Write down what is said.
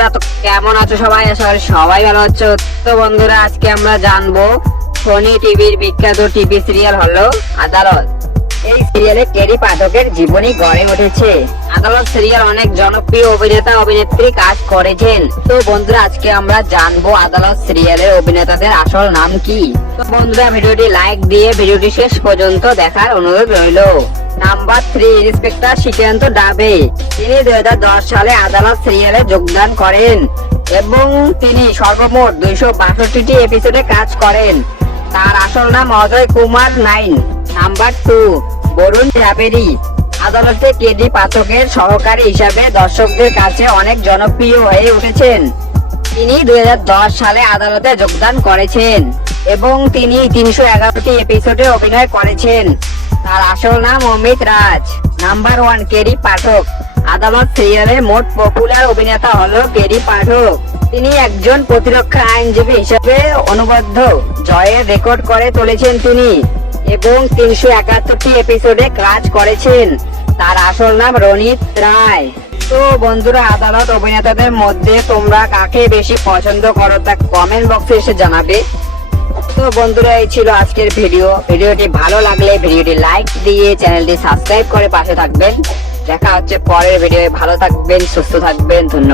বন্ধুরা, তো কেমন আছো সবাই? আশা করি সবাই ভালো আছো। তো বন্ধুরা, আজকে আমরা জানবো সোনি টিভির বিখ্যাত টিভি সিরিয়াল হলো আদালত। এই সিরিয়ালে টেরি পাঠকের জীবনী গড়ে উঠেছে। আদালত সিরিয়াল অনেক জনপ্রিয় অভিনেতা অভিনেত্রী কাজ করেছেন। তো বন্ধুরা, আজকে আমরা জানবো আদালত সিরিয়ালের অভিনেতাদের আসল নাম কি। তো বন্ধুরা, ভিডিওটি লাইক দিয়ে ভিডিওটি শেষ পর্যন্ত দেখার অনুরোধ রইল। Number 3, inspector Srikanth Dabe. তিনি 2010 সালে আদালত সিরিয়ালে যোগদান করেন এবং তিনি সর্বমোট 262টি এপিসোডে কাজ করেন। তার আসল নাম অজয় কুমার নাইন। নাম্বার 2, বরুণ জাভেরি। আদালতে টেরি পাঠকের সহকারী হিসাবে দর্শকদের কাছে অনেক জনপ্রিয় হয়ে উঠেছেন। তিনি 2010 সালে আদালতে যোগদান করেছেন এবং তিনি 311টি এপিসোডে অভিনয় করেছেন। তার আসল নাম অমিত রাজ। নাম্বার 1, টেরি পাঠক। আদালত সিরিয়ালে মোট পপুলার অভিনেতা হলো টেরি পাঠক। তিনি একজন প্রতিরক্ষা আইনজীবী হিসেবে অনবদ্য জয়ের রেকর্ড করে তুলেছেন তিনি এবং 371টি এপিসোডে কাজ করেছেন। তার আসল নাম রনিত রায়। তো বন্ধুরা, আদালত অভিনেতাদের মধ্যে তোমরা কাকে বেশি পছন্দ করো তা কমেন্ট বক্সে এসে জানাবে। তো বন্ধুরা, এই ছিল আজকের ভিডিওটি ভালো লাগলে ভিডিওটি লাইক দিয়ে চ্যানেলটি সাবস্ক্রাইব করে পাশে থাকবেন। দেখা হচ্ছে পরের ভিডিও। ভালো থাকবেন, সুস্থ থাকবেন। ধন্যবাদ।